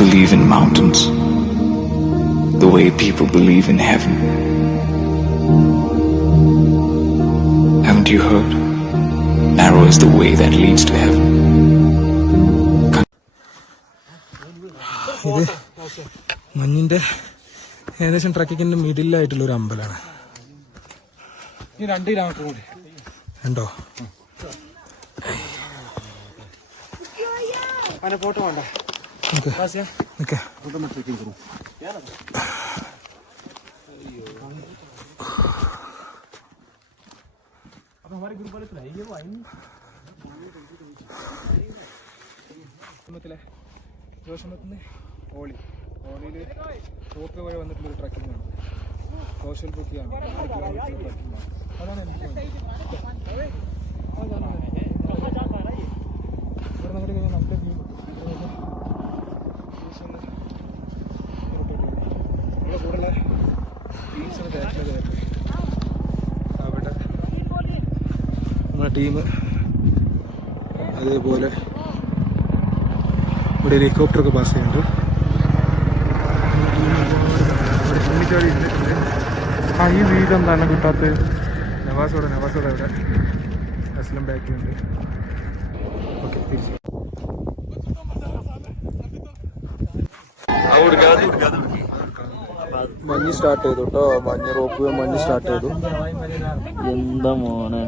believe in mountains, the way people believe in heaven. Haven't you heard? Narrow is the way that leads to heaven. ഇത് മഞ്ഞിന്റെ ഏകദേശം ട്രക്കിങ്ങിന്റെ മിഡിലായിട്ടുള്ള ഒരു അമ്പലമാണ്. 2 kilometre കൂടി ഉണ്ടോ? Photo വേണ്ട. ജോഷമത്തിന് ഓളിയില് top വഴി വന്നിട്ടുള്ളൊരു ട്രക്കിംഗ് ആണ്. സോഷ്യൽ ബുക്കിയാണ്. 6 കിലോമീറ്റർ ട്രക്കിംഗ് ആണ്. അതാണ് എനിക്ക് ഇവിടെ നമ്മുടെ കഴിഞ്ഞാൽ നല്ല വ്യൂ നമ്മുടെ കൂടെയുള്ള ടീംസിന് ബാക്കിൽ അവിടെ നമ്മുടെ ടീം. അതേപോലെ ഇവിടെ ഒരു ഹെലികോപ്റ്ററൊക്കെ പാസ് ചെയ്യുന്നുണ്ട്. ഈ വീട് എന്താണ് കിട്ടാത്തത്? നവാസോടെ അവിടെ അസ്ലം ബാക്കിലുണ്ട്. ഓക്കെ, തിരിച്ചു മഞ്ഞ് സ്റ്റാർട്ട് ചെയ്തു കേട്ടോ. മഞ്ഞ് റോപ്പ് മഞ്ഞ് സ്റ്റാർട്ട് ചെയ്തു. എന്താ മോനെ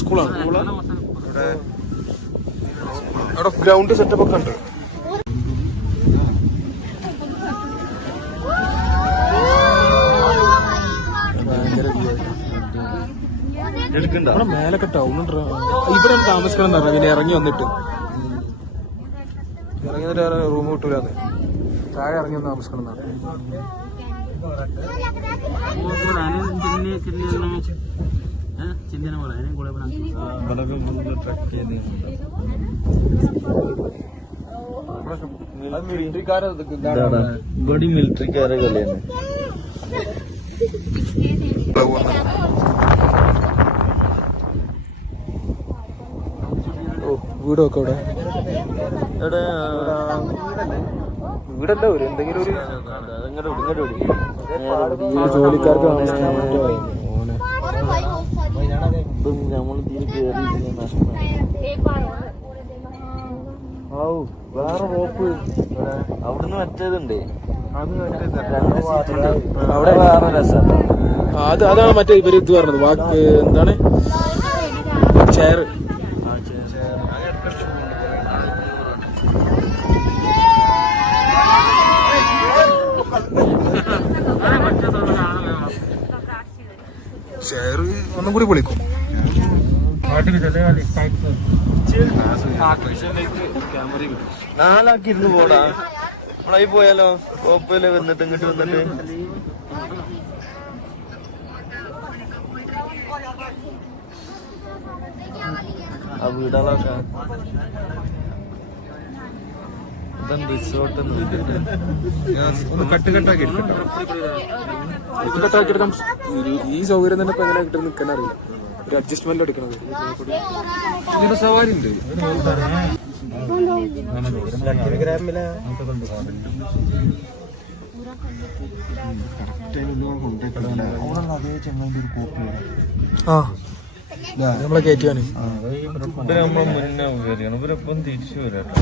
സ്കൂളാണ് അവിടെ ഗ്രൗണ്ട് സെറ്റപ്പ് ഒക്കെ ഉണ്ട്. ഇവിടെ മേലൊക്കെ ടൗൺ ഉണ്ട്. ഇവിടെ താമസിക്കണം എന്ന് പറഞ്ഞു. പിന്നെ ഇറങ്ങി വന്നിട്ട് റൂം കിട്ടൂലെന്ന് താഴെ ഇറങ്ങി വന്ന് താമസിക്കണം എന്നാണ്. മിലിറ്ററിക്കാരെ കളിയാണ്. വീടൊക്കെ ഇവിടെ വീടല്ല, ഒരു എന്തെങ്കിലും ഒരു ജോലിക്കാർക്ക് നമ്മൾ തീരെ കേറി നഷ്ടം. വേറെ റോപ്പ് അവിടുന്ന് മറ്റേതുണ്ട്. അവിടെ വേറെ രസമാണ്. അതാണ് മറ്റേ ഇവര് ഇത് പറഞ്ഞത്. വാക്ക് എന്താണ് ചെയർ. ചെയർ ഒന്നും കൂടി പൊളിക്കും. നാലാക്കി ഇരുന്ന് പോടാ. നമ്മളായി പോയാലോ? കോപ്പയില് വന്നിട്ട് ഇങ്ങോട്ട് വന്നിട്ട് ആ വീടുകളൊക്കെ റിസോർട്ട് ഈ സൗകര്യം തന്നെ ഇപ്പൊ എങ്ങനെ കിട്ടും നിൽക്കാൻ അറിയില്ല. ഒരു അഡ്ജസ്റ്റ്മെന്റ് എടുക്കണത്. സവാരി ഉണ്ട്. നമ്മളെ കയറ്റിയാണ്. മുന്നേ ഇവരൊപ്പം തിരിച്ചു വരാട്ടോ.